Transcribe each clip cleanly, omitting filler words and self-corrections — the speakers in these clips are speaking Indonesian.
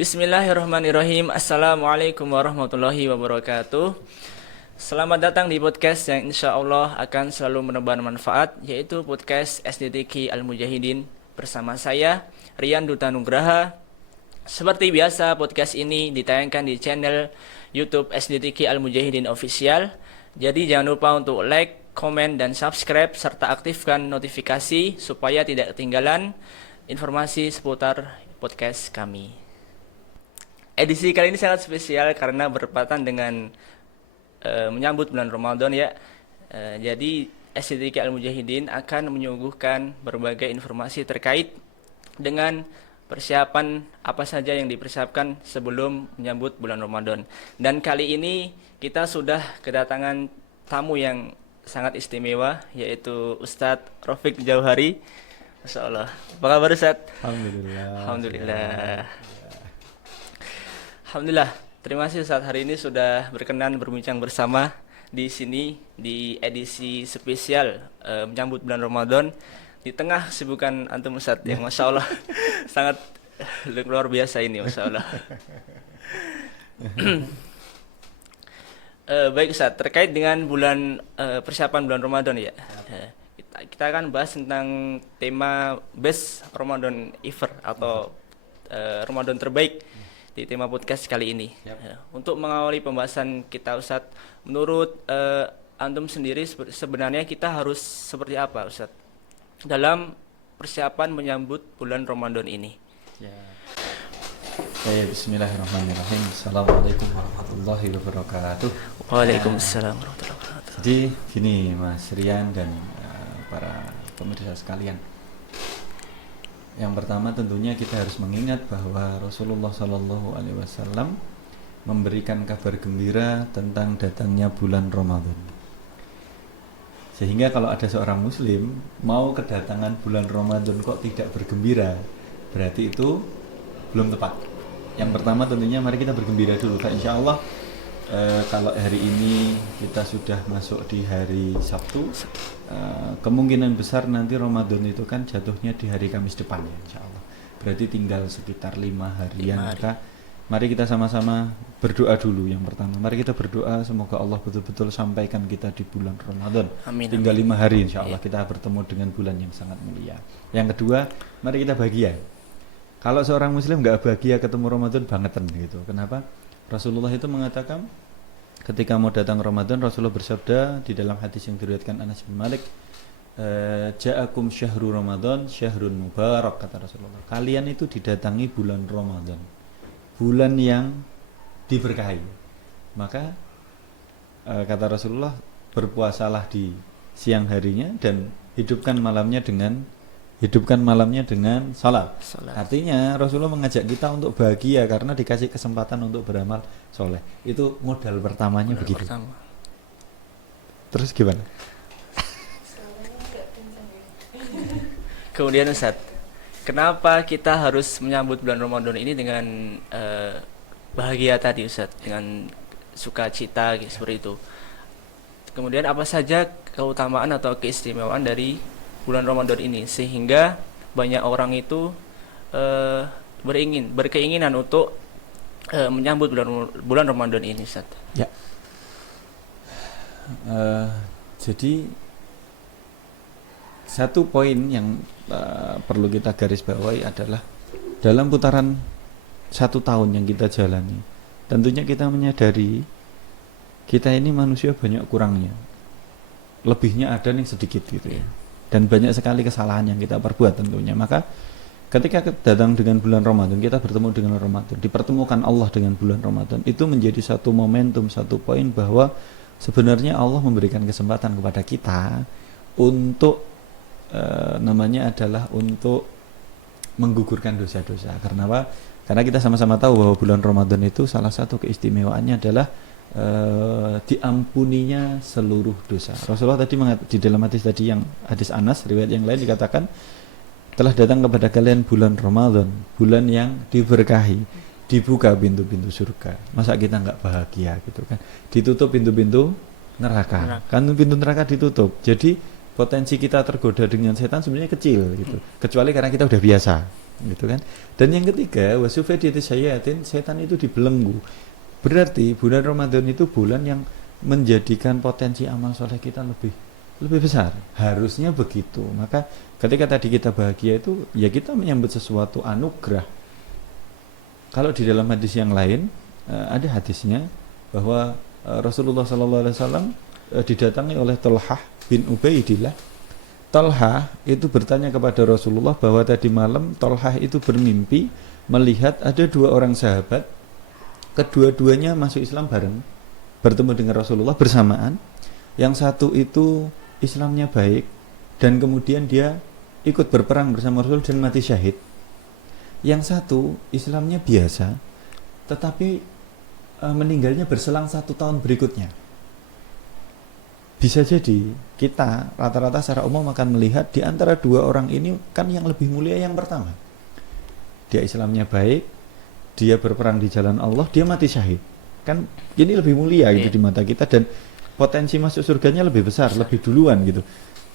Bismillahirrahmanirrahim. Assalamualaikum warahmatullahi wabarakatuh. Selamat datang di podcast yang insya Allah akan selalu menebar manfaat, yaitu podcast SDTQ Al-Mujahidin bersama saya, Rian Duta Nugraha. Seperti biasa, podcast ini ditayangkan di channel YouTube SDTQ Al-Mujahidin Official. Jadi jangan lupa untuk like, komen, dan subscribe, serta aktifkan notifikasi supaya tidak ketinggalan informasi seputar podcast kami. Edisi kali ini sangat spesial karena bertepatan dengan menyambut bulan Ramadan ya. Jadi SDTQ Al-Mujahidin akan menyuguhkan berbagai informasi terkait dengan persiapan apa saja yang dipersiapkan sebelum menyambut bulan Ramadan. Dan kali ini kita sudah kedatangan tamu yang sangat istimewa, yaitu Ustadz Rafiq Jauhari. Masya Allah. Apa kabar Ustadz? Alhamdulillah, terima kasih Ustadz hari ini sudah berkenan berbincang bersama di sini di edisi spesial menyambut bulan Ramadan di tengah kesibukan antum Ustadz yang Masya Allah sangat luar biasa ini Masya Allah. Baik Ustadz, terkait dengan persiapan bulan Ramadan ya, kita akan bahas tentang tema Best Ramadan Ever atau Ramadan terbaik di tema podcast kali ini. Untuk mengawali pembahasan kita Ustadz, menurut antum sendiri sebenarnya kita harus seperti apa Ustadz dalam persiapan menyambut bulan Ramadan ini? Bismillahirrahmanirrahim. Assalamualaikum warahmatullahi wabarakatuh. Waalaikumsalam warahmatullahi wabarakatuh. Jadi gini Mas Rian dan para pemirsa sekalian. Yang pertama tentunya kita harus mengingat bahwa Rasulullah SAW memberikan kabar gembira tentang datangnya bulan Ramadan. Sehingga kalau ada seorang muslim mau kedatangan bulan Ramadan kok tidak bergembira, berarti itu belum tepat. Yang pertama tentunya mari kita bergembira dulu. Insya Allah kalau hari ini kita sudah masuk di hari Sabtu, kemungkinan besar nanti Ramadan itu kan jatuhnya di hari Kamis depan ya insya Allah. Berarti tinggal sekitar 5 harian. Maka mari kita sama-sama berdoa dulu. Yang pertama mari kita berdoa semoga Allah betul-betul sampaikan kita di bulan Ramadan. Amin, tinggal amin. 5 hari insya Allah kita bertemu dengan bulan yang sangat mulia. Yang kedua mari kita bahagia. Kalau seorang muslim gak bahagia ketemu Ramadan bangetan gitu. Kenapa? Rasulullah itu mengatakan ketika mau datang Ramadan, Rasulullah bersabda di dalam hadis yang diriwayatkan Anas bin Malik, ja'akum syahru Ramadan syahrun mubarak, kata Rasulullah. Kalian itu didatangi bulan Ramadan, bulan yang diberkahi. Maka kata Rasulullah, berpuasalah di siang harinya dan hidupkan malamnya dengan salat. Artinya Rasulullah mengajak kita untuk bahagia karena dikasih kesempatan untuk beramal soleh. Itu modal pertamanya begitu. Terus gimana? Kemudian Ustadz, kenapa kita harus menyambut bulan Ramadan ini dengan bahagia tadi Ustadz, dengan sukacita gitu, seperti itu. Kemudian apa saja keutamaan atau keistimewaan dari bulan Ramadan ini sehingga banyak orang itu berkeinginan untuk menyambut bulan Ramadan ini, Ustaz. Ya. Jadi satu poin yang perlu kita garis bawahi adalah dalam putaran 1 tahun yang kita jalani, tentunya kita menyadari kita ini manusia banyak kurangnya, lebihnya ada nih sedikit gitu ya. Dan banyak sekali kesalahan yang kita perbuat tentunya. Maka ketika datang dengan bulan Ramadan, kita bertemu dengan Ramadan, dipertemukan Allah dengan bulan Ramadan, itu menjadi satu momentum, satu poin bahwa sebenarnya Allah memberikan kesempatan kepada kita untuk namanya adalah untuk menggugurkan dosa-dosa. Karena apa? Karena kita sama-sama tahu bahwa bulan Ramadan itu salah satu keistimewaannya adalah diampuninya seluruh dosa. Rasulullah tadi di dalam hadis tadi, yang hadis Anas, riwayat yang lain dikatakan telah datang kepada kalian bulan Ramadan, bulan yang diberkahi, dibuka pintu-pintu surga. Masa kita nggak bahagia gitu kan? Ditutup pintu-pintu neraka. Kan pintu neraka ditutup. Jadi potensi kita tergoda dengan setan sebenarnya kecil gitu. Kecuali karena kita udah biasa. gitu kan. Dan yang ketiga, wasufadiyati syayatin, setan itu dibelenggu. Berarti bulan Ramadan itu bulan yang menjadikan potensi amal soleh kita lebih besar. Harusnya begitu. Maka ketika tadi kita bahagia itu, ya kita menyambut sesuatu anugerah. Kalau di dalam hadis yang lain ada hadisnya bahwa Rasulullah SAW didatangi oleh Talhah bin Ubaidillah. Talhah itu bertanya kepada Rasulullah bahwa tadi malam Talhah itu bermimpi melihat ada dua orang sahabat, kedua-duanya masuk Islam bareng, bertemu dengan Rasulullah bersamaan. Yang satu itu Islamnya baik dan kemudian dia ikut berperang bersama Rasul dan mati syahid. Yang satu Islamnya biasa tetapi meninggalnya berselang 1 tahun berikutnya. Bisa jadi kita rata-rata secara umum akan melihat di antara dua orang ini kan yang lebih mulia yang pertama. Dia Islamnya baik, dia berperang di jalan Allah, dia mati syahid. Kan ini lebih mulia gitu di mata kita dan potensi masuk surganya lebih besar, lebih duluan gitu.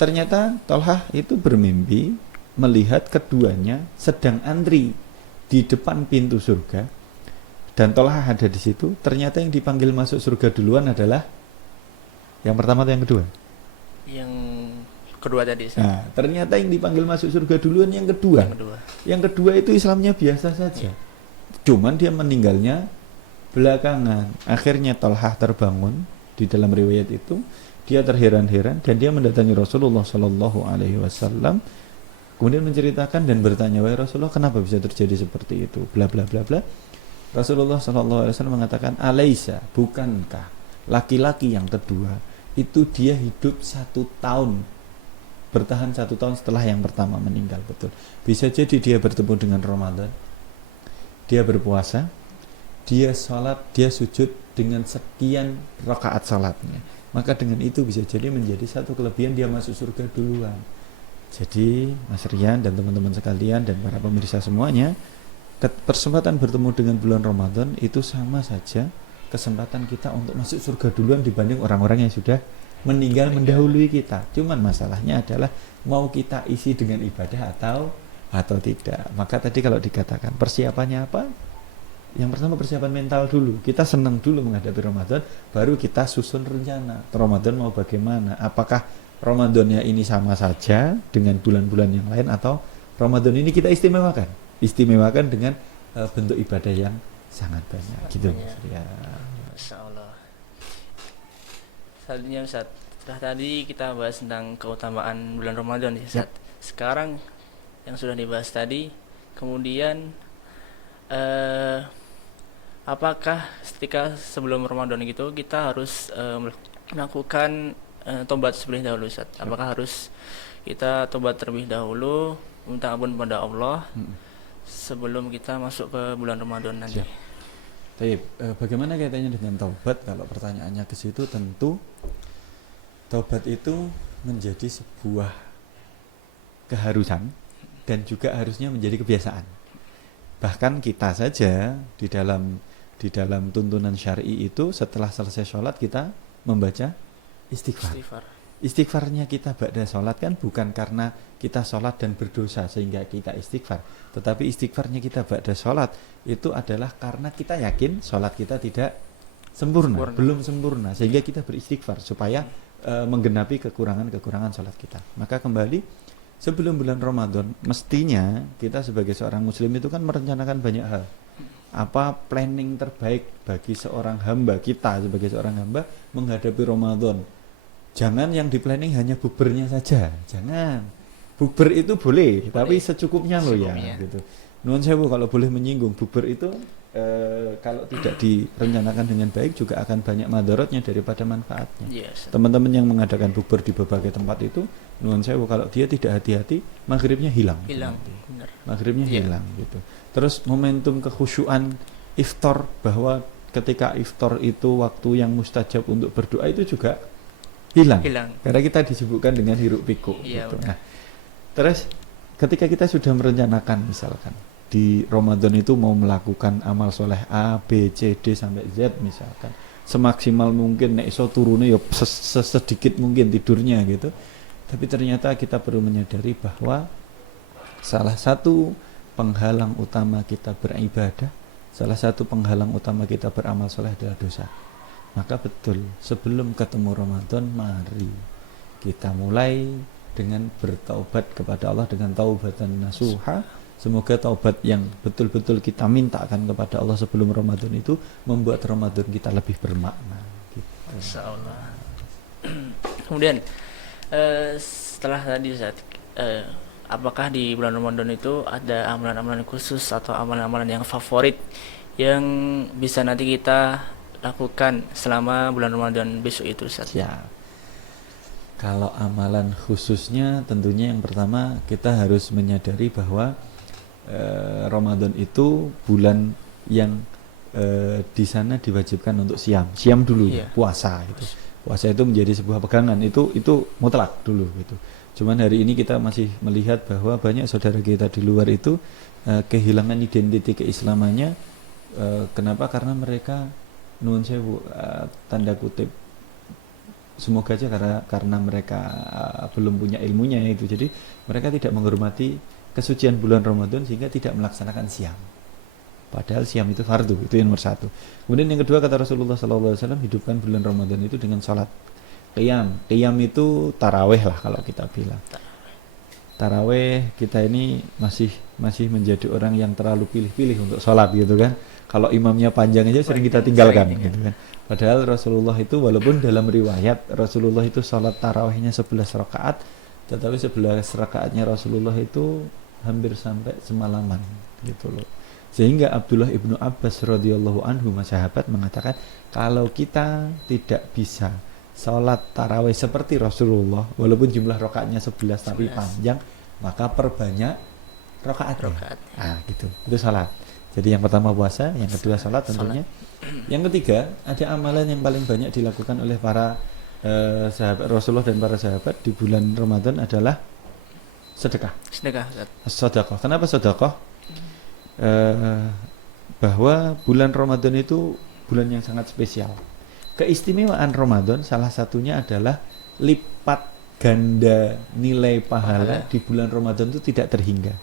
Ternyata Talhah itu bermimpi melihat keduanya sedang antri di depan pintu surga dan Talhah ada di situ. Ternyata yang dipanggil masuk surga duluan adalah yang pertama atau yang kedua? Yang kedua tadi. Nah, ternyata yang dipanggil masuk surga duluan yang kedua. Yang kedua itu Islamnya biasa saja. Cuman dia meninggalnya belakangan. Akhirnya Talhah terbangun di dalam riwayat itu, dia terheran-heran dan dia mendatangi Rasulullah Shallallahu Alaihi Wasallam, kemudian menceritakan dan bertanya, wahai Rasulullah, kenapa bisa terjadi seperti itu? Bla bla bla bla. Rasulullah Shallallahu Alaihi Wasallam mengatakan, alaisa, bukankah laki-laki yang kedua itu dia hidup 1 tahun, bertahan 1 tahun setelah yang pertama meninggal? Betul. Bisa jadi dia bertemu dengan Ramadan, dia berpuasa, dia sholat, dia sujud dengan sekian rakaat salatnya, maka dengan itu bisa jadi menjadi satu kelebihan dia masuk surga duluan. Jadi Mas Rian dan teman-teman sekalian dan para pemirsa semuanya, kesempatan bertemu dengan bulan Ramadan itu sama saja kesempatan kita untuk masuk surga duluan dibanding orang-orang yang sudah meninggal mendahului kita. Cuman masalahnya adalah mau kita isi dengan ibadah atau tidak. Maka tadi kalau dikatakan persiapannya apa? Yang pertama persiapan mental dulu. Kita senang dulu menghadapi Ramadan, baru kita susun rencana. Ramadan mau bagaimana? Apakah Ramadannya ini sama saja dengan bulan-bulan yang lain atau Ramadan ini kita istimewakan? Istimewakan dengan bentuk ibadah yang sangat banyak. Gitu. Ya. Masya Allah. Selanjutnya Ustaz, setelah tadi kita bahas tentang keutamaan bulan Ramadan ya, Ustaz. Sekarang yang sudah dibahas tadi, kemudian apakah ketika sebelum Ramadan gitu kita harus melakukan tobat terlebih dahulu, Ustaz? Apakah harus kita tobat terlebih dahulu, minta ampun pada Allah sebelum kita masuk ke bulan Ramadan nanti? Baik, bagaimana kaitannya dengan taubat? Kalau pertanyaannya ke situ, tentu taubat itu menjadi sebuah keharusan dan juga harusnya menjadi kebiasaan. Bahkan kita saja di dalam tuntunan syar'i itu setelah selesai sholat kita membaca istighfar. Istighfarnya kita ba'da sholat kan bukan karena kita sholat dan berdosa sehingga kita istighfar, tetapi istighfarnya kita ba'da sholat itu adalah karena kita yakin sholat kita tidak sempurna. Belum sempurna, sehingga kita beristighfar supaya menggenapi kekurangan sholat kita. Maka kembali, sebelum bulan Ramadan mestinya kita sebagai seorang muslim itu kan merencanakan banyak hal. Apa planning terbaik bagi seorang hamba, kita sebagai seorang hamba menghadapi Ramadan? Jangan yang di planning hanya bubernya saja, jangan. Buber itu boleh, tapi secukupnya loh ya gitu. Nuwun sewu kalau boleh menyinggung, buber itu kalau tidak direncanakan dengan baik juga akan banyak madaratnya daripada manfaatnya. Teman-teman yang mengadakan buber di berbagai tempat itu, nuwun sewu kalau dia tidak hati-hati, maghribnya hilang. Benar. Maghribnya hilang gitu. Terus momentum kekhusyuan iftar, bahwa ketika iftar itu waktu yang mustajab untuk berdoa itu juga hilang. Karena kita disibukkan dengan hiruk pikuk gitu. Nah, terus ketika kita sudah merencanakan misalkan di Ramadan itu mau melakukan amal soleh A, B, C, D sampai Z misalkan, semaksimal mungkin nek iso turune ya sesedikit mungkin tidurnya gitu. Tapi ternyata kita perlu menyadari bahwa salah satu penghalang utama kita beribadah, salah satu penghalang utama kita beramal soleh adalah dosa. Maka betul, sebelum ketemu Ramadan, mari kita mulai dengan bertaubat kepada Allah dengan taubatan nasuha. Semoga taubat yang betul-betul kita mintakan kepada Allah sebelum Ramadan itu membuat Ramadan kita lebih bermakna gitu. Insyaallah. Kemudian setelah tadi Ustaz, apakah di bulan Ramadan itu ada amalan-amalan khusus atau amalan-amalan yang favorit yang bisa nanti kita lakukan selama bulan Ramadan besok itu Ustaz? Ya. Kalau amalan khususnya tentunya yang pertama kita harus menyadari bahwa Ramadan itu bulan yang di sana diwajibkan untuk siam dulu, puasa itu. Puasa itu menjadi sebuah pegangan, itu mutlak dulu gitu. Cuman hari ini kita masih melihat bahwa banyak saudara kita di luar itu kehilangan identitas keislamannya. Kenapa? Karena mereka nuwun sewu, tanda kutip, semoga aja karena mereka belum punya ilmunya itu. Jadi mereka tidak menghormati kesucian bulan Ramadan sehingga tidak melaksanakan siam. Padahal siam itu fardu, itu yang nomor satu. Kemudian yang kedua, kata Rasulullah SAW, hidupkan bulan Ramadan itu dengan salat qiyam. Qiyam itu taraweh lah kalau kita bilang. Taraweh kita ini masih menjadi orang yang terlalu pilih-pilih untuk salat gitu kan. Kalau imamnya panjang aja sering kita tinggalkan gitu kan. Padahal Rasulullah itu walaupun dalam riwayat Rasulullah itu salat tarawehnya 11 rakaat, tetapi 11 rakaatnya Rasulullah itu hampir sampai semalaman gitu loh. Sehingga Abdullah ibnu Abbas radhiyallahu anhu, sahabat, mengatakan kalau kita tidak bisa sholat tarawih seperti Rasulullah walaupun jumlah rakaatnya 11 tapi panjang, maka perbanyak rakaatnya. Ah gitu. Itu sholat. Jadi yang pertama puasa, yang kedua sholat tentunya. Yang ketiga, ada amalan yang paling banyak dilakukan oleh para sahabat Rasulullah dan para sahabat di bulan Ramadan adalah sedekah. Sedekah. Kenapa sedekah? Bahwa bulan Ramadan itu bulan yang sangat spesial. Keistimewaan Ramadan salah satunya adalah lipat ganda nilai pahala di bulan Ramadan itu tidak terhingga.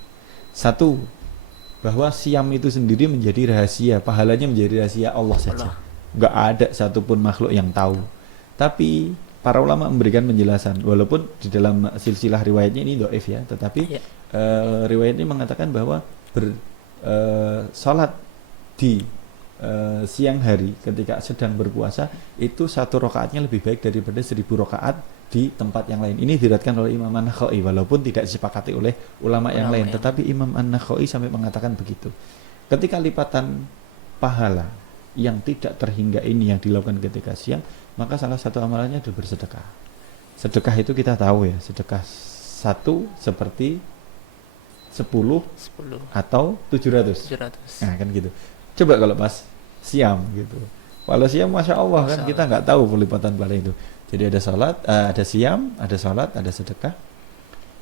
Satu, bahwa siam itu sendiri menjadi rahasia, pahalanya menjadi rahasia Allah saja. Enggak ada satupun makhluk yang tahu. Tapi para ulama memberikan penjelasan, walaupun di dalam silsilah riwayatnya ini dhaif ya, tetapi riwayat ini mengatakan bahwa salat di siang hari ketika sedang berpuasa itu 1 rakaatnya lebih baik daripada 1000 rakaat di tempat yang lain. Ini diriwayatkan oleh Imam An-Nakhai walaupun tidak disepakati oleh ulama yang lain, tetapi Imam An-Nakhai sampai mengatakan begitu. Ketika lipatan pahala yang tidak terhingga ini yang dilakukan ketika siang, maka salah satu amalannya adalah bersedekah. Sedekah itu kita tahu ya, sedekah 1 seperti 10 atau 700. Nah kan gitu. Coba kalau pas siam gitu. Kalau siam Masya Allah kan kita nggak tahu pelipatan pahala itu. Jadi ada salat, ada siam, ada salat, ada sedekah.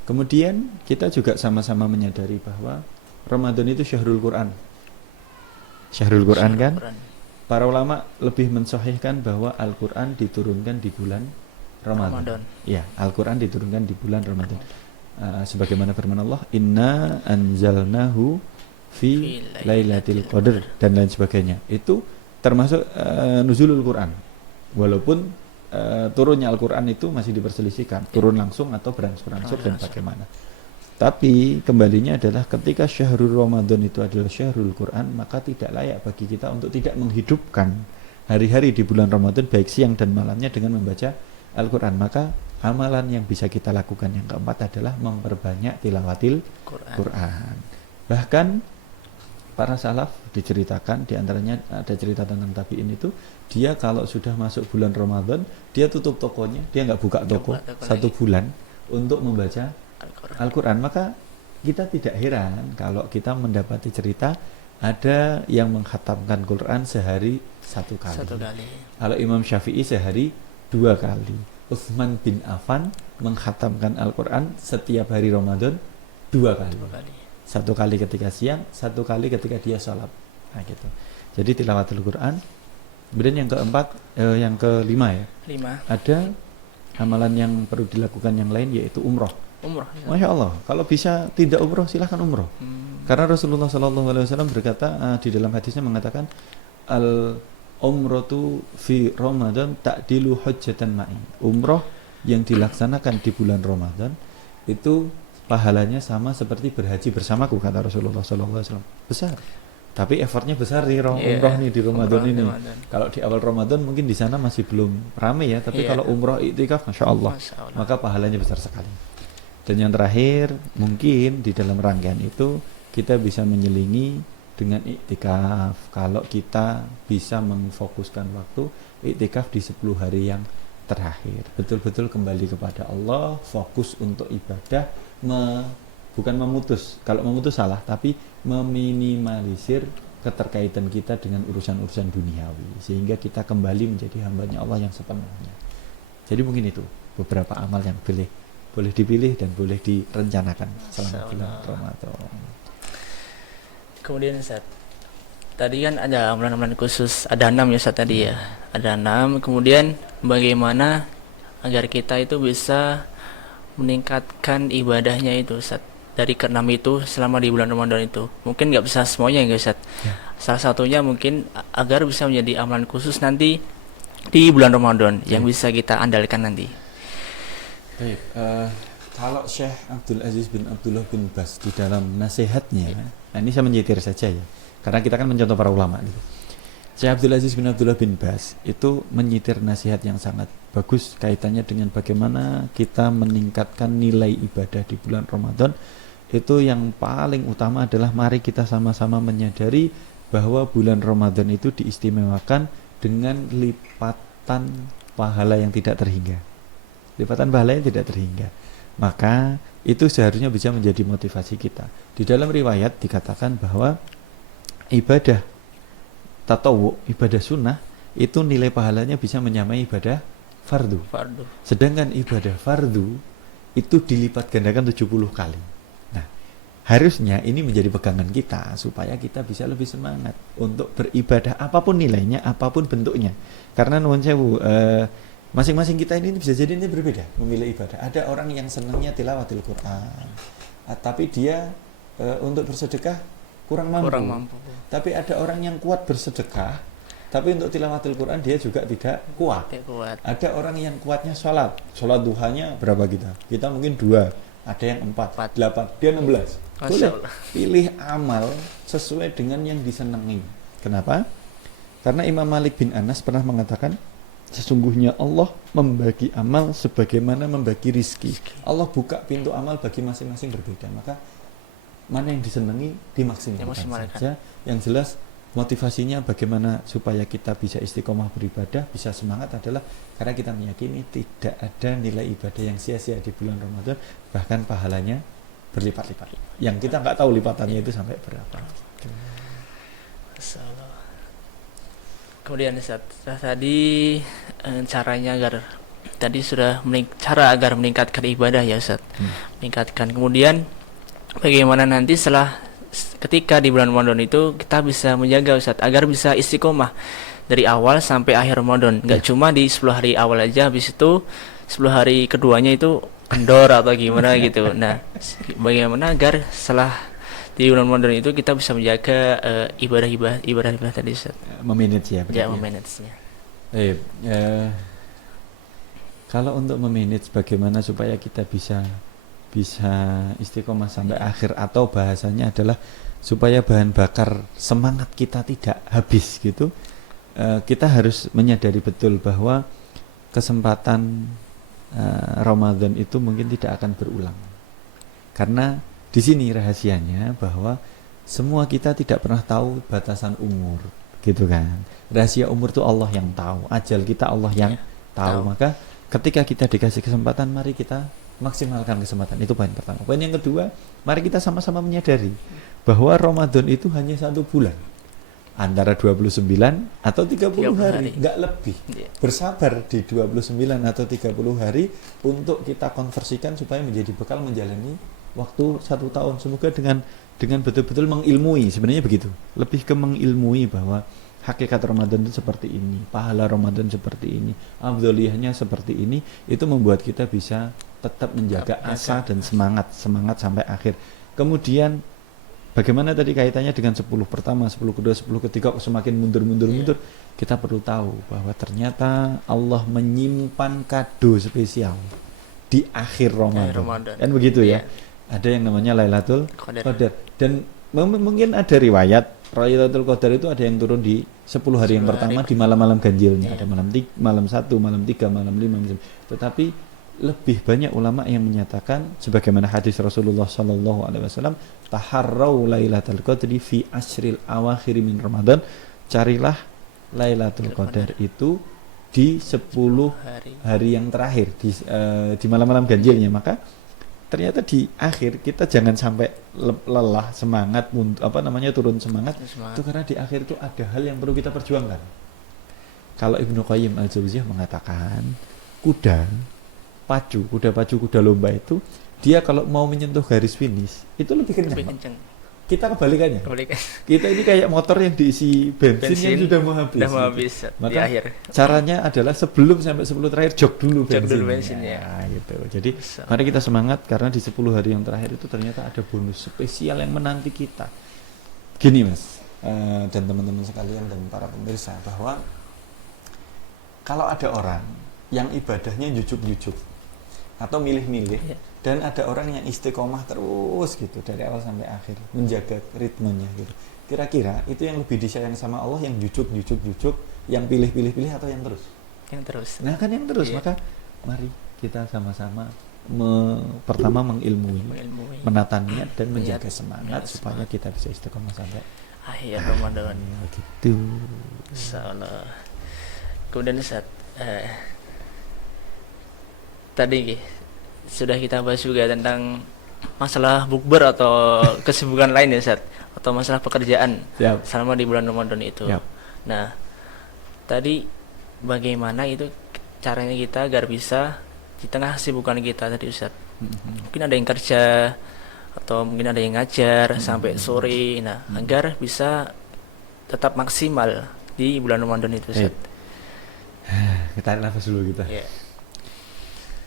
Kemudian kita juga sama-sama menyadari bahwa Ramadan itu syahrul Quran. Syahrul Quran kan? Para ulama lebih mensahihkan bahwa Al-Quran diturunkan di bulan Ramadan. Ya, Al-Quran diturunkan di bulan Ramadan. Sebagaimana firman Allah, Inna anzalnahu fi lailatul qadr dan lain sebagainya. Itu termasuk nuzulul Quran. Walaupun turunnya Al-Quran itu masih diperselisihkan, turun langsung atau berangsur-angsur dan bagaimana. Tapi kembalinya adalah ketika syahrul Ramadan itu adalah syahrul Quran, maka tidak layak bagi kita untuk tidak menghidupkan hari-hari di bulan Ramadan baik siang dan malamnya dengan membaca Al-Quran. Maka amalan yang bisa kita lakukan yang keempat adalah memperbanyak tilawatil Quran. Bahkan para salaf diceritakan, diantaranya ada cerita tentang tabi'in itu, dia kalau sudah masuk bulan Ramadan, dia tutup tokonya, dia nggak buka toko 1 bulan untuk membaca Al-Quran. Maka kita tidak heran kalau kita mendapati cerita ada yang menghatamkan Quran sehari 1 kali. Kalau Imam Syafi'i sehari 2 kali. Utsman bin Affan menghatamkan Al-Quran setiap hari Ramadan 2 kali. 1 kali ketika siang, 1 kali ketika dia sholat. Nah gitu. Jadi tilawatul Quran. Kemudian yang keempat, yang kelima ya. 5. Ada amalan yang perlu dilakukan yang lain yaitu umroh. Ya. Masya Allah, kalau bisa tidak umroh silahkan umroh. Karena Rasulullah SAW berkata di dalam hadisnya mengatakan al umratu fi Ramadan ta'dilu hujjatan ma'i. Umroh yang dilaksanakan di bulan Ramadan itu pahalanya sama seperti berhaji bersamaku, kata Rasulullah SAW. Besar. Tapi effortnya besar di umroh nih di Ramadan ini. Kalau di awal Ramadan mungkin di sana masih belum ramai ya, tapi kalau umroh iktikaf, masya Allah, maka pahalanya besar sekali. Dan yang terakhir, mungkin di dalam rangkaian itu kita bisa menyelingi dengan iktikaf. Kalau kita bisa memfokuskan waktu iktikaf di 10 hari yang terakhir, betul-betul kembali kepada Allah, fokus untuk ibadah, bukan memutus. Kalau memutus salah, tapi meminimalisir keterkaitan kita dengan urusan-urusan duniawi, sehingga kita kembali menjadi hambanya Allah yang sepenuhnya. Jadi mungkin itu beberapa amal yang boleh dipilih dan boleh direncanakan selama bulan Ramadan. Kemudian Ustaz, tadi kan ada amalan-amalan khusus, ada 6 ya Ustaz tadi ya. Ada 6, kemudian bagaimana agar kita itu bisa meningkatkan ibadahnya itu Ustaz, dari ke-6 itu selama di bulan Ramadan itu. Mungkin nggak bisa semuanya ya Ustaz. Salah satunya mungkin agar bisa menjadi amalan khusus nanti di bulan Ramadan yang bisa kita andalkan nanti. Baik, kalau Syekh Abdul Aziz bin Abdullah bin Bas di dalam nasihatnya, nah ini saya menyitir saja ya, karena kita kan mencontoh para ulama gitu. Syekh Abdul Aziz bin Abdullah bin Bas itu menyitir nasihat yang sangat bagus kaitannya dengan bagaimana kita meningkatkan nilai ibadah di bulan Ramadan. Itu yang paling utama adalah mari kita sama-sama menyadari bahwa bulan Ramadan itu diistimewakan dengan lipatan pahala yang tidak terhingga. Lipatan pahala yang tidak terhingga. Maka itu seharusnya bisa menjadi motivasi kita. Di dalam riwayat dikatakan bahwa ibadah tatawu, ibadah sunnah, itu nilai pahalanya bisa menyamai ibadah fardu. Sedangkan ibadah fardu itu dilipat gandakan 70 kali. Nah, harusnya ini menjadi pegangan kita supaya kita bisa lebih semangat untuk beribadah apapun nilainya, apapun bentuknya. Karena nuwun sewu, masing-masing kita ini bisa jadi ini berbeda memilih ibadah. Ada orang yang senangnya tilawatil Quran, tapi dia untuk bersedekah kurang mampu. Tapi ada orang yang kuat bersedekah, tapi untuk tilawatil Quran dia juga tidak kuat. Ada orang yang kuatnya sholat duhanya berapa kita? Kita mungkin 2, ada yang 4, 8, dia 16. Boleh pilih amal sesuai dengan yang disenangi. Kenapa? Karena Imam Malik bin Anas pernah mengatakan, sesungguhnya Allah membagi amal sebagaimana membagi rizki. Allah buka pintu amal bagi masing-masing berbeda. Maka mana yang disenangi dimaksimalkan saja. Yang jelas motivasinya bagaimana supaya kita bisa istiqomah beribadah, bisa semangat adalah karena kita meyakini tidak ada nilai ibadah yang sia-sia di bulan Ramadan, bahkan pahalanya berlipat-lipat. Yang kita nggak tahu lipatannya itu sampai berapa. Kemudian Ustaz, tadi caranya agar tadi sudah cara agar meningkatkan ibadah ya Ustaz. Meningkatkan. Kemudian bagaimana nanti setelah ketika di bulan Ramadan itu kita bisa menjaga Ustaz agar bisa istiqomah dari awal sampai akhir Ramadan. Enggak cuma di 10 hari awal aja, habis itu 10 hari keduanya itu kendor atau gimana gitu. Nah, bagaimana agar setelah di bulan Ramadan itu kita bisa menjaga ibadah tadi Ustaz. Memanage ya. Ya, memanage-nya. Kalau untuk memanage bagaimana supaya kita bisa istiqomah sampai akhir, atau bahasanya adalah supaya bahan bakar semangat kita tidak habis gitu, kita harus menyadari betul bahwa kesempatan Ramadan itu mungkin tidak akan berulang. Karena di sini rahasianya bahwa semua kita tidak pernah tahu batasan umur, gitu kan. Rahasia umur itu Allah yang tahu, ajal kita Allah yang tahu. Maka ketika kita dikasih kesempatan, mari kita maksimalkan kesempatan. Itu poin pertama. Poin yang kedua, mari kita sama-sama menyadari bahwa Ramadan itu hanya 1 bulan, antara 29 atau 30 hari, nggak lebih. Bersabar di 29 atau 30 hari untuk kita konversikan supaya menjadi bekal menjalani waktu 1 tahun. Semoga dengan betul-betul mengilmui, sebenarnya begitu, lebih ke mengilmui bahwa hakikat Ramadan itu seperti ini, pahala Ramadan seperti ini, afdholiyahnya seperti ini. Itu membuat kita bisa tetap menjaga asa dan semangat sampai akhir. Kemudian Bagaimana tadi kaitannya dengan 10 pertama, 10 kedua, 10 ketiga, semakin mundur. Kita perlu tahu bahwa ternyata Allah menyimpan kado spesial di akhir Ramadan. Kan begitu ya. Ada yang namanya Lailatul Qadar. Dan mungkin ada riwayat Lailatul Qadar itu ada yang turun di 10 hari yang pertama di malam-malam ganjilnya. Ada malam 1, malam 3, malam 5. Tetapi lebih banyak ulama yang menyatakan sebagaimana hadis Rasulullah sallallahu alaihi wasallam, taharrau lailatul qadri fi asril awakhir min Ramadan. Carilah Lailatul Qadar itu di 10 hari yang terakhir di malam-malam ganjilnya. Maka ternyata di akhir kita jangan sampai lelah, semangat turun semangat. Itu karena di akhir itu ada hal yang perlu kita perjuangkan. Kalau Ibnu Qayyim al-Jauziyah mengatakan kuda pacu, kuda lomba itu dia kalau mau menyentuh garis finish itu lebih kencang. Kita kebalikannya. Kita ini kayak motor yang diisi bensin yang sudah mau habis. Maka di akhir. Caranya adalah sebelum sampai 10 terakhir jok dulu bensinnya. Gitu. Jadi mari kita semangat karena di 10 hari yang terakhir itu ternyata ada bonus spesial yang menanti kita. Gini Mas, dan teman-teman sekalian dan para pemirsa, bahwa kalau ada orang yang ibadahnya jujuk-jujuk atau milih-milih, dan ada orang yang istiqomah terus gitu dari awal sampai akhir menjaga ritmenya gitu, kira-kira itu yang lebih disayang sama Allah, yang jujuk, yang pilih atau yang terus? Nah kan yang terus. Maka mari kita sama-sama pertama mengilmui, menata niat dan menjaga semangat supaya kita bisa istiqomah sampai akhir Ramadan gitu. Insyaallah. Kemudian Ustaz, tadi sudah kita bahas juga tentang masalah bukber atau kesibukan lain ya Ustaz, atau masalah pekerjaan selama di bulan Ramadan itu. Nah, tadi bagaimana itu caranya kita agar bisa di tengah kesibukan kita tadi Ustaz. Mungkin ada yang kerja atau mungkin ada yang ngajar sampai sore. Nah, agar bisa tetap maksimal di bulan Ramadan itu Ustaz. Kita nafas dulu kita.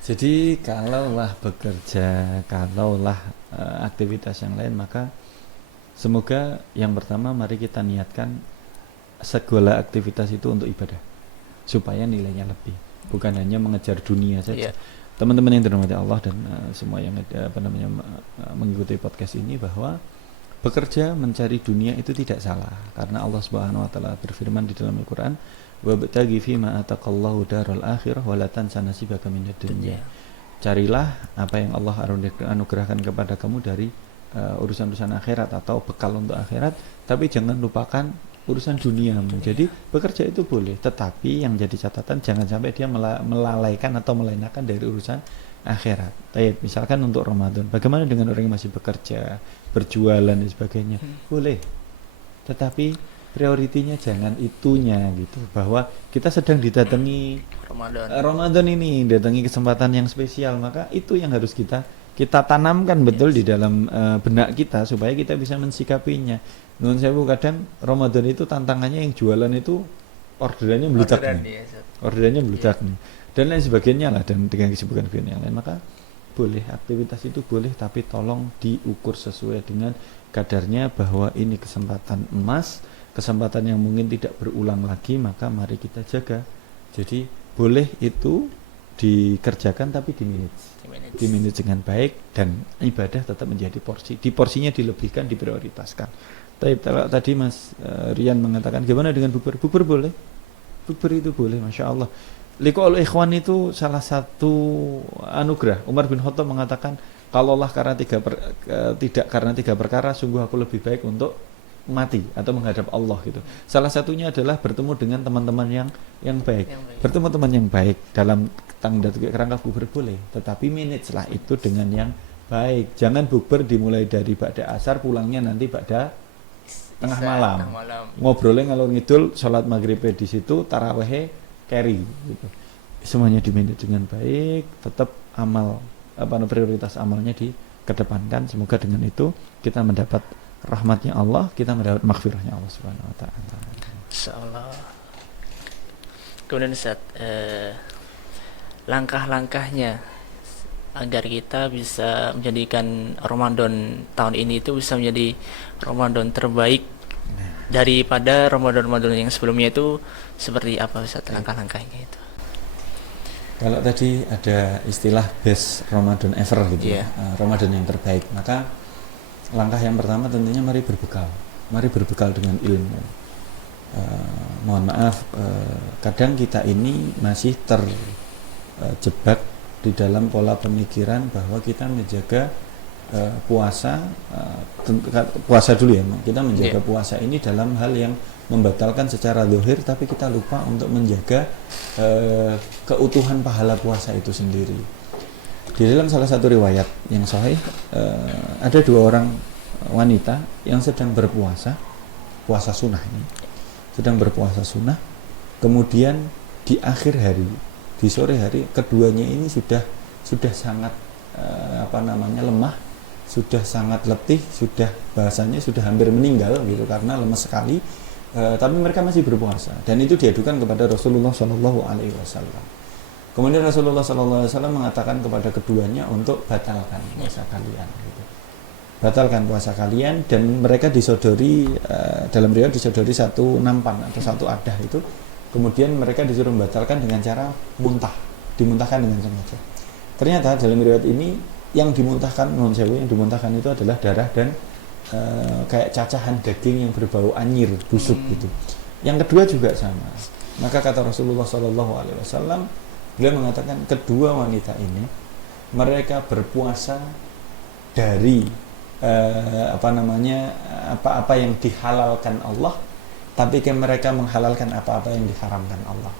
Jadi kalaulah bekerja, kalaulah aktivitas yang lain, maka semoga yang pertama mari kita niatkan segala aktivitas itu untuk ibadah supaya nilainya lebih, bukan hanya mengejar dunia saja. Teman-teman yang dirahmati Allah dan semua yang mengikuti podcast ini, bahwa bekerja mencari dunia itu tidak salah, karena Allah Subhanahu wa taala berfirman di dalam Al-Qur'an, wabtaghi fima ataqallahu daral akhirah wa la tansa nasibaka minad dunya. Carilah apa yang Allah anugerahkan kepada kamu dari urusan-urusan akhirat atau bekal untuk akhirat, tapi jangan lupakan urusan duniamu. Jadi bekerja itu boleh, tetapi yang jadi catatan jangan sampai dia melalaikan atau melenakan dari urusan akhirat. Misalkan untuk Ramadan, bagaimana dengan orang yang masih bekerja, berjualan dan sebagainya? Boleh, tetapi prioritinya jangan itunya gitu, bahwa kita sedang didatangi Ramadan ini, datangi kesempatan yang spesial, maka itu yang harus kita tanamkan betul di dalam benak kita supaya kita bisa mensikapinya. Nuhun sewu, kadang Ramadan itu tantangannya yang jualan itu orderannya meludak nih, dan lain sebagainya lah, dan dengan kesibukan yang lain. Maka boleh, aktivitas itu boleh, tapi tolong diukur sesuai dengan kadarnya, bahwa ini kesempatan emas, kesempatan yang mungkin tidak berulang lagi, maka mari kita jaga. Jadi boleh itu dikerjakan tapi di manage dengan baik, dan ibadah tetap menjadi porsinya dilebihkan, diprioritaskan. Tadi Mas Rian mengatakan gimana dengan bukber? Bukber boleh, bukber itu boleh, Masya Allah. Liqa'ul ikhwan itu salah satu anugerah. Umar bin Khattab mengatakan, kalaulah tidak karena tiga perkara, sungguh aku lebih baik untuk mati atau menghadap Allah gitu. Salah satunya adalah bertemu dengan teman-teman yang baik. Bertemu teman yang baik dalam kerangka bukber boleh, tetapi manage lah itu dengan yang baik. Jangan bukber dimulai dari ba'da asar, pulangnya nanti ba'da tengah malam. Ngobrolnya ngalor ngidul, sholat maghribnya di situ, tarawehnya carry gitu. Semuanya dimanage dengan baik, tetap prioritas amalnya dikedepankan. Semoga dengan itu kita mendapat rahmatnya Allah, kita mendapat maghfirahnya Allah Subhanahu wa taala. Insyaallah. Kemudian Ustaz, langkah-langkahnya agar kita bisa menjadikan Ramadan tahun ini itu bisa menjadi Ramadan terbaik daripada Ramadan-Ramadan yang sebelumnya itu seperti apa Ustaz langkah-langkahnya itu. Kalau tadi ada istilah best Ramadan ever gitu Iya. Ramadan yang terbaik, maka langkah yang pertama tentunya mari berbekal dengan ilmu. Mohon maaf, kadang kita ini masih terjebak di dalam pola pemikiran bahwa kita menjaga puasa dulu ya, kita menjaga puasa ini dalam hal yang membatalkan secara zahir, tapi kita lupa untuk menjaga keutuhan pahala puasa itu sendiri. Di dalam salah satu riwayat yang sahih, ada 2 orang wanita yang sedang berpuasa, puasa sunnah ini, sedang berpuasa sunnah, kemudian di akhir hari, di sore hari, keduanya ini sudah sangat lemah, sudah sangat letih, sudah bahasanya sudah hampir meninggal gitu karena lemas sekali. Tapi mereka masih berpuasa dan itu diadukan kepada Rasulullah Shallallahu Alaihi Wasallam. Kemudian Rasulullah Shallallahu Alaihi Wasallam mengatakan kepada keduanya untuk batalkan puasa kalian, gitu. Batalkan puasa kalian, dan mereka disodori dalam riwayat disodori satu nampan atau satu adah itu. Kemudian mereka disuruh membatalkan dengan cara dimuntahkan dengan sengaja. Ternyata dalam riwayat ini yang dimuntahkan yang dimuntahkan itu adalah darah dan kayak cacahan daging yang berbau anyir, busuk gitu. Yang kedua juga sama. Maka kata Rasulullah SAW, beliau mengatakan kedua wanita ini mereka berpuasa dari apa-apa yang dihalalkan Allah, tapi mereka menghalalkan apa-apa yang diharamkan Allah.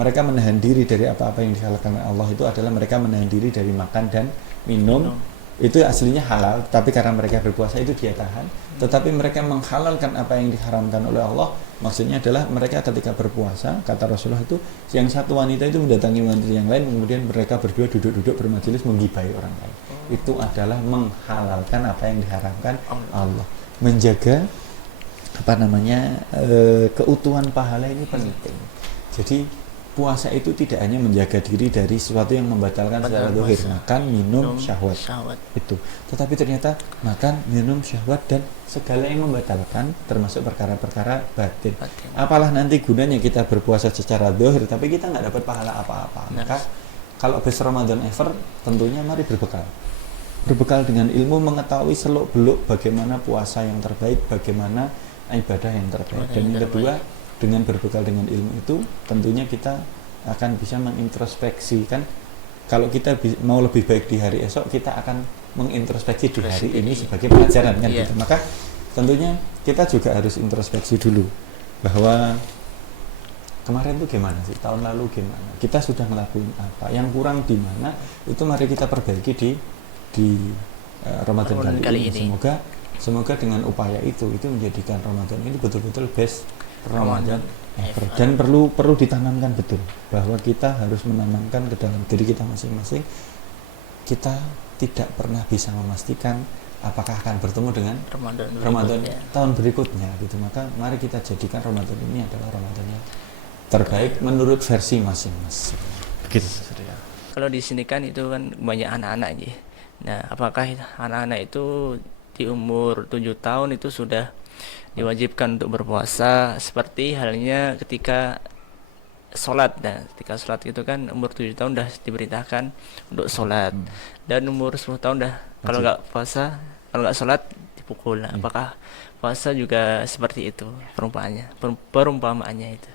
Mereka menahan diri dari apa-apa yang dihalalkan Allah itu adalah mereka menahan diri dari makan dan minum. Itu aslinya halal, tapi karena mereka berpuasa itu dia tahan. Tetapi mereka menghalalkan apa yang diharamkan oleh Allah. Maksudnya adalah mereka ketika berpuasa, kata Rasulullah itu, yang satu wanita itu mendatangi wanita yang lain, kemudian mereka berdua duduk-duduk bermajelis menggibahi orang lain. Itu adalah menghalalkan apa yang diharamkan Allah. Menjaga keutuhan pahala ini penting. Jadi puasa itu tidak hanya menjaga diri dari sesuatu yang membatalkan secara zahir, makan, minum, syahwat. Itu. Tetapi ternyata makan, minum, syahwat dan segala yang membatalkan termasuk perkara-perkara batin. Apalah nanti gunanya kita berpuasa secara zahir tapi kita nggak dapat pahala apa-apa. Maka kalau best Ramadan ever, tentunya mari berbekal dengan ilmu, mengetahui seluk-beluk bagaimana puasa yang terbaik, bagaimana ibadah yang terbaik. Dan yang kedua, dengan berbekal dengan ilmu itu tentunya kita akan bisa mengintrospeksi kan. Kalau kita mau lebih baik di hari esok, kita akan mengintrospeksi di hari ini sebagai pelajaran kan gitu. Maka tentunya kita juga harus introspeksi dulu bahwa kemarin tuh gimana sih, tahun lalu gimana, kita sudah ngelakuin apa, yang kurang di mana, itu mari kita perbaiki di Ramadan kali ini. Semoga dengan upaya itu menjadikan Ramadan ini betul-betul best Ramadan ever. Dan perlu ditanamkan betul bahwa kita harus menanamkan ke dalam diri kita masing-masing. Kita tidak pernah bisa memastikan apakah akan bertemu dengan Ramadan tahun berikutnya gitu. Maka mari kita jadikan Ramadan ini adalah Ramadan yang terbaik menurut versi masing-masing. Begitu. Kalau di sini kan itu kan banyak anak-anak aja. Nah, apakah anak-anak itu di umur 7 tahun itu sudah diwajibkan untuk berpuasa seperti halnya ketika sholat? Nah, ketika sholat itu kan umur 7 tahun dah diberitakan untuk sholat, dan umur 10 tahun dah kalau nggak sholat dipukul. Nah, apakah puasa juga seperti itu perumpamaannya itu?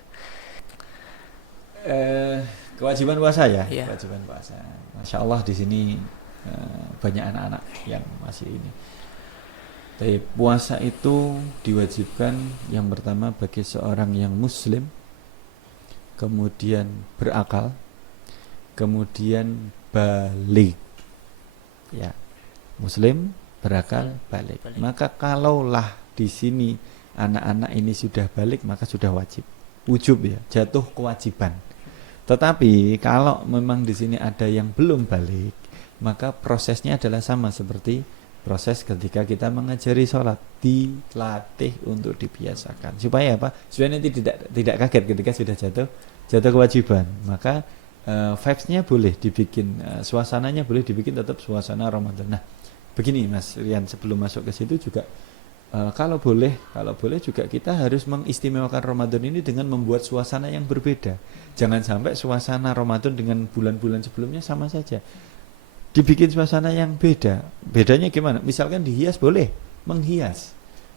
Kewajiban puasa ya? Iya. Kewajiban puasa. Masya Allah di sini banyak anak-anak yang masih ini. Tapi puasa itu diwajibkan yang pertama bagi seorang yang muslim, kemudian berakal, kemudian balik. Ya, muslim, berakal, balik. Maka kalaulah di sini anak-anak ini sudah balik, maka sudah wujub ya, jatuh kewajiban. Tetapi kalau memang di sini ada yang belum balik, maka prosesnya adalah sama seperti proses ketika kita mengajari sholat, dilatih untuk dibiasakan supaya apa? Supaya nanti tidak kaget ketika sudah jatuh kewajiban. Maka vibes-nya boleh dibikin, suasananya boleh dibikin tetap suasana Ramadan. Nah, begini Mas Rian, sebelum masuk ke situ juga kalau boleh juga kita harus mengistimewakan Ramadan ini dengan membuat suasana yang berbeda. Jangan sampai suasana Ramadan dengan bulan-bulan sebelumnya sama saja. Dibikin suasana yang beda. Bedanya gimana? Misalkan dihias boleh, menghias.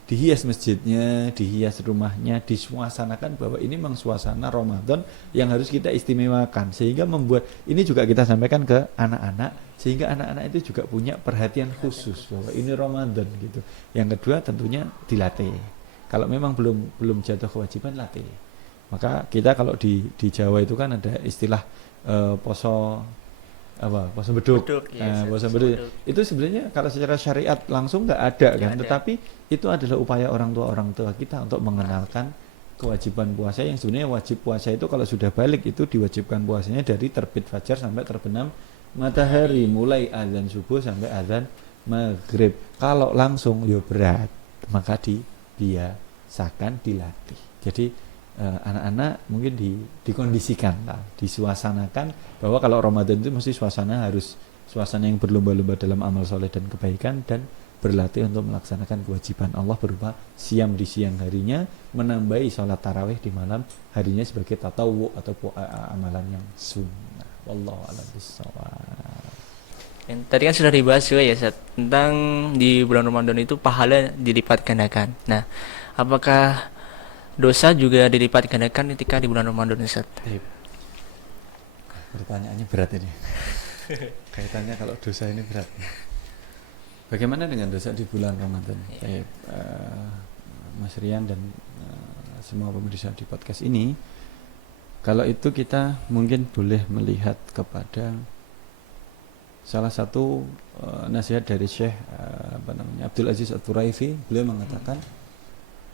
Dihias masjidnya, dihias rumahnya, disuasanakan bahwa ini memang suasana Ramadan yang harus kita istimewakan. Sehingga membuat, ini juga kita sampaikan ke anak-anak, sehingga anak-anak itu juga punya perhatian khusus bahwa ini Ramadan gitu. Yang kedua tentunya dilatih. Kalau memang belum jatuh kewajiban, latih. Maka kita kalau di Jawa itu kan ada istilah poso beduk. Poso beduk itu sebenarnya kalau secara syariat langsung nggak ada kan, tetapi itu adalah upaya orang tua kita untuk mengenalkan kewajiban puasa, yang sebenarnya wajib puasa itu kalau sudah balik itu diwajibkan puasanya dari terbit fajar sampai terbenam matahari, mulai azan subuh sampai azan maghrib. Kalau langsung ya berat, maka dibiasakan, dilatih. Jadi anak-anak mungkin dikondisikan lah, disuasanakan bahwa kalau Ramadan itu mesti suasana yang berlomba-lomba dalam amal soleh dan kebaikan, dan berlatih untuk melaksanakan kewajiban Allah berupa siam di siang harinya, menambahi sholat tarawih di malam harinya sebagai tatawu atau amalan yang sunnah. Wallahu a'lam bishawab. Tadi kan sudah dibahas juga ya Ustaz, tentang di bulan Ramadan itu pahala dilipat gandakan. Nah, apakah dosa juga dilipat gandakan ketika di bulan Ramadan Ustaz? Pertanyaannya berat ini. Kaitannya kalau dosa ini berat. Bagaimana dengan dosa di bulan Ramadan? Mas Rian dan semua pemirsa di podcast ini, kalau itu kita mungkin boleh melihat kepada salah satu nasihat dari Syekh Abdul Aziz At-Turaifi. Beliau mengatakan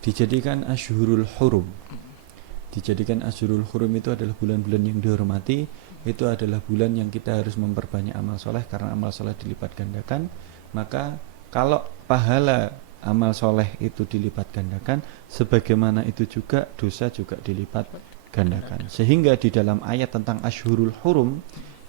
dijadikan Ashhurul Hurum. Dijadikan Ashhurul Hurum itu adalah bulan-bulan yang dihormati. Itu adalah bulan yang kita harus memperbanyak amal soleh, karena amal soleh dilipat gandakan. Maka kalau pahala amal soleh itu dilipat gandakan, sebagaimana itu juga dosa juga dilipat gandakan. Sehingga di dalam ayat tentang Ashhurul Hurum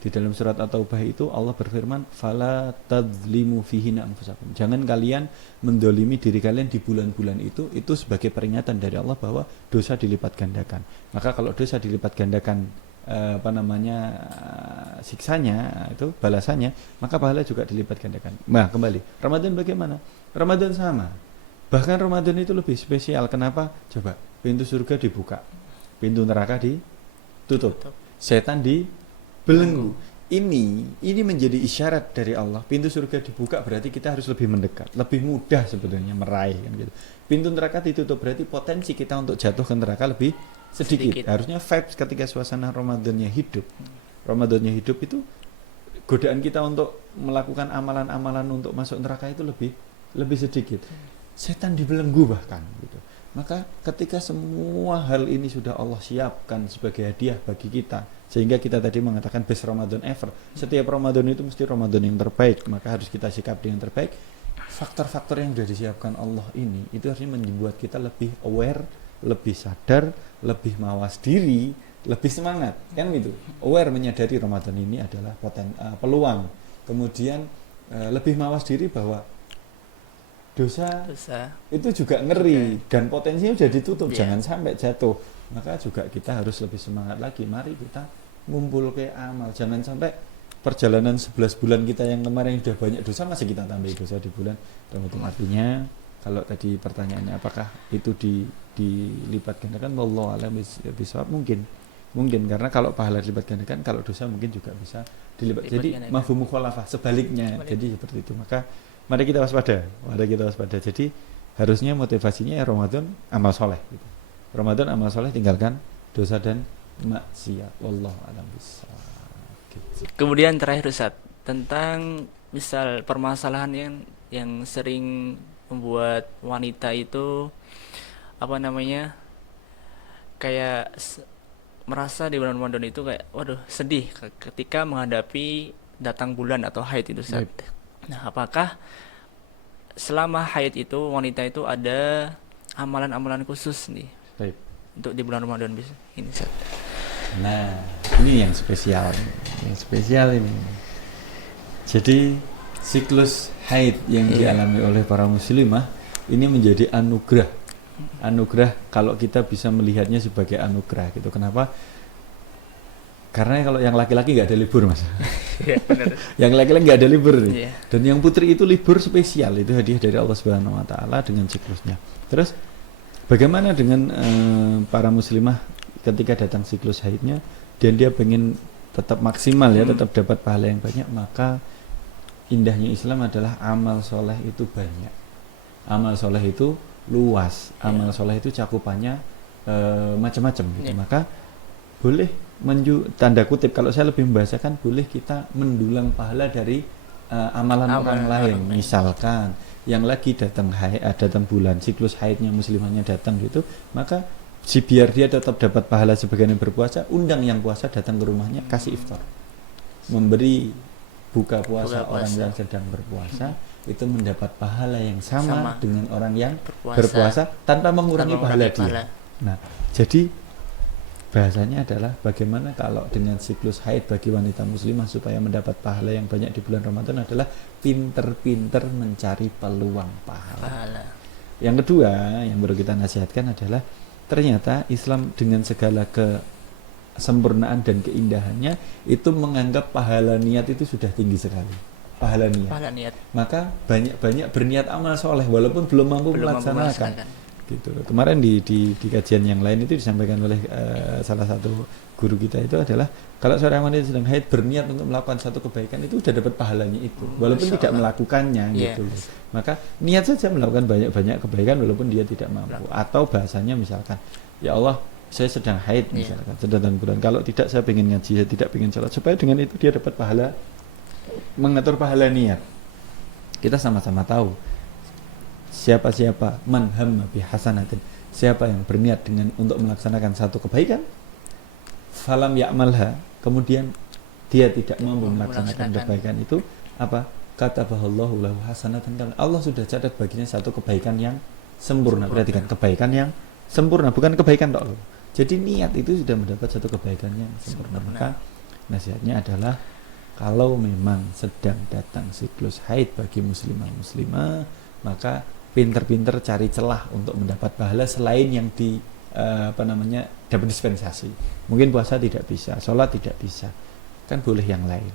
di dalam surat At-Taubah itu Allah berfirman, fala tadzlimu fihinna anfusakum. Jangan kalian mendolimi diri kalian di bulan-bulan itu sebagai peringatan dari Allah bahwa dosa dilipat gandakan. Maka kalau dosa dilipat gandakan siksanya itu balasannya, maka pahala juga dilipat gandakan. Nah, kembali Ramadan bagaimana? Ramadan sama. Bahkan Ramadan itu lebih spesial. Kenapa? Coba, pintu surga dibuka, pintu neraka ditutup, setan dibelenggu. Ini menjadi isyarat dari Allah. Pintu surga dibuka berarti kita harus lebih mendekat, lebih mudah sebetulnya meraih kan gitu. Pintu neraka ditutup berarti potensi kita untuk jatuh ke neraka lebih sedikit. Harusnya vibes ketika suasana Ramadannya hidup. Ramadannya hidup itu godaan kita untuk melakukan amalan-amalan untuk masuk neraka itu lebih sedikit. Setan dibelenggu bahkan gitu. Maka ketika semua hal ini sudah Allah siapkan sebagai hadiah bagi kita, sehingga kita tadi mengatakan best Ramadan ever. Setiap Ramadan itu mesti Ramadan yang terbaik, maka harus kita sikapi yang terbaik. Faktor-faktor yang sudah disiapkan Allah ini itu harusnya membuat kita lebih aware, lebih sadar, lebih mawas diri, lebih semangat, kan gitu. Aware, menyadari Ramadan ini adalah peluang. Kemudian lebih mawas diri bahwa dosa itu juga ngeri dan potensinya sudah ditutup, jangan sampai jatuh. Maka juga kita harus lebih semangat lagi. Mari kita ngumpul ke amal. Jangan sampai perjalanan 11 bulan kita yang kemarin sudah banyak dosa masih kita tambahi dosa di bulan Ramadan. Artinya kalau tadi pertanyaannya apakah itu dilipat gandakan, wallahu a'lam bishawab, mungkin karena kalau pahala dilipat gandakan, kalau dosa mungkin juga bisa dilipat. Jadi mafhum mukhalafah sebaliknya. Jadi seperti itu. Maka mari kita waspada. Jadi harusnya motivasinya ya Ramadan amal soleh gitu. Ramadan amal soleh, tinggalkan dosa dan maksiat. Wallahu a'lam bishawab. Gitu. Kemudian terakhir Ustaz, tentang misal permasalahan yang sering membuat wanita itu kayak merasa di bulan Ramadan itu kayak waduh sedih ketika menghadapi datang bulan atau haid itu Ustaz. Nah, apakah selama haid itu wanita itu ada amalan-amalan khusus nih untuk di bulan Ramadan ini Ustaz? Nah, Ini yang spesial. Yang spesial ini. Jadi siklus haid yang dialami oleh para muslimah ini menjadi anugerah. Anugerah kalau kita bisa melihatnya sebagai anugerah gitu. Kenapa? Karena kalau yang laki-laki nggak ada libur, Mas. Iya, benar. Yang laki-laki nggak ada libur nih. Iya. Dan yang putri itu libur spesial, itu hadiah dari Allah Subhanahu wa taala dengan siklusnya. Terus bagaimana dengan para muslimah ketika datang siklus haidnya dan dia pengen tetap maksimal ya, tetap dapat pahala yang banyak, maka indahnya Islam adalah amal soleh itu banyak. Amal soleh itu luas, amal soleh itu cakupannya macam-macam gitu. Maka boleh tanda kutip, kalau saya lebih membahasakan, boleh kita mendulang pahala dari amalan orang lain. Misalkan yang lagi datang bulan siklus haidnya muslimahnya datang gitu, maka biar dia tetap dapat pahala sebagian yang berpuasa, undang yang puasa datang ke rumahnya, kasih iftar, memberi buka puasa orang yang sedang berpuasa, itu mendapat pahala yang sama dengan orang yang berpuasa tanpa mengurangi pahala dia. Nah, jadi bahasanya adalah bagaimana kalau dengan siklus haid bagi wanita muslimah supaya mendapat pahala yang banyak di bulan Ramadan adalah pinter-pinter mencari peluang pahala. Yang kedua yang baru kita nasihatkan adalah ternyata Islam dengan segala kesempurnaan dan keindahannya itu menganggap pahala niat itu sudah tinggi sekali. Pahala niat. Maka banyak berniat amal soleh walaupun belum mampu melaksanakan. Gitu. Kemarin di kajian yang lain itu disampaikan oleh salah satu guru kita itu adalah kalau seorang wanita sedang haid berniat untuk melakukan satu kebaikan itu sudah dapat pahalanya itu walaupun tidak melakukannya gitu. Maka niat saja melakukan banyak kebaikan walaupun dia tidak mampu. Atau bahasanya misalkan, ya Allah saya sedang haid misalkan, sedang bulan, kalau tidak saya ingin ngaji, saya tidak ingin sholat, supaya dengan itu dia dapat pahala, mengatur pahala niat. Kita sama-sama tahu siapa man hamma bi hasanatin, siapa yang berniat dengan untuk melaksanakan satu kebaikan, falam ya'malha, kemudian dia tidak mampu melaksanakan kebaikan itu, apa? Katabahallahu lahu hasanatan, Allah sudah catat baginya satu kebaikan yang sempurna. Perhatikan, kebaikan yang sempurna, bukan kebaikan tok. Jadi niat itu sudah mendapat satu kebaikan yang sempurna. Maka nasihatnya adalah kalau memang sedang datang siklus haid bagi muslimah, maka pinter-pinter cari celah untuk mendapat pahala selain yang dapat dispensasi. Mungkin puasa tidak bisa, sholat tidak bisa, kan boleh yang lain.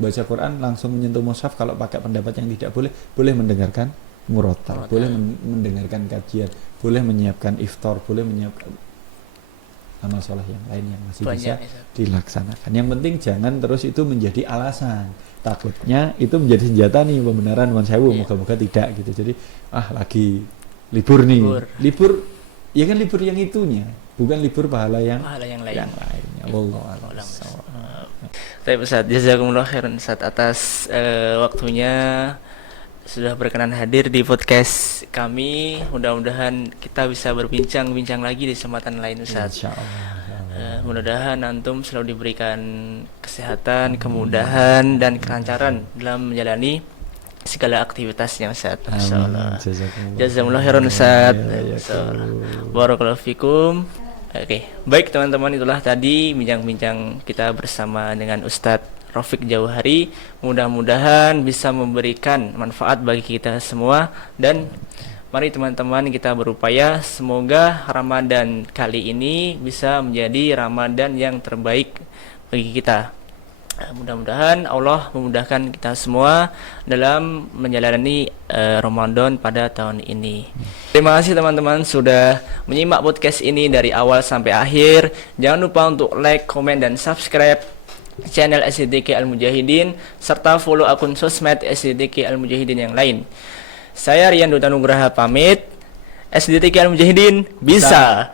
Baca Quran langsung menyentuh mushaf, kalau pakai pendapat yang tidak boleh mendengarkan murotal, boleh mendengarkan kajian, boleh menyiapkan iftar, boleh menyiapkan amal soleh yang lain yang masih bisa dilaksanakan. Yang penting jangan terus itu menjadi alasan. Takutnya itu menjadi senjata nih pembenaran sewu, moga-moga tidak gitu. Jadi lagi libur nih. Libur ya kan libur yang itunya, bukan libur pahala yang lainnya. Wallahu a'lam. Baik Ustaz, jazakumullah khairan Ustaz atas waktunya sudah berkenan hadir di podcast kami. Mudah-mudahan kita bisa berbincang-bincang lagi di kesempatan lain Ustaz. Insyaallah. Mudah-mudahan antum selalu diberikan kesehatan, kemudahan dan kelancaran dalam menjalani segala aktivitasnya Ustaz. Insyaallah. Jazakumullah khairan Ustaz. Barakallahu fikum. Oke, baik teman-teman, itulah tadi bincang-bincang kita bersama dengan Ustadz Rafiq Jauhari. Mudah-mudahan bisa memberikan manfaat bagi kita semua, dan mari teman-teman kita berupaya semoga Ramadan kali ini bisa menjadi Ramadan yang terbaik bagi kita. Mudah-mudahan Allah memudahkan kita semua dalam menjalani Ramadan pada tahun ini. Terima kasih teman-teman sudah menyimak podcast ini dari awal sampai akhir. Jangan lupa untuk like, komen, dan subscribe channel SDTK Al-Mujahidin serta follow akun sosmed SDTK Al-Mujahidin yang lain. Saya Rian Dutta Nugraha pamit. SDTK Al-Mujahidin bisa.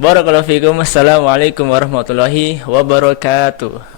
Barakallahu fikum. Assalamualaikum warahmatullahi wabarakatuh.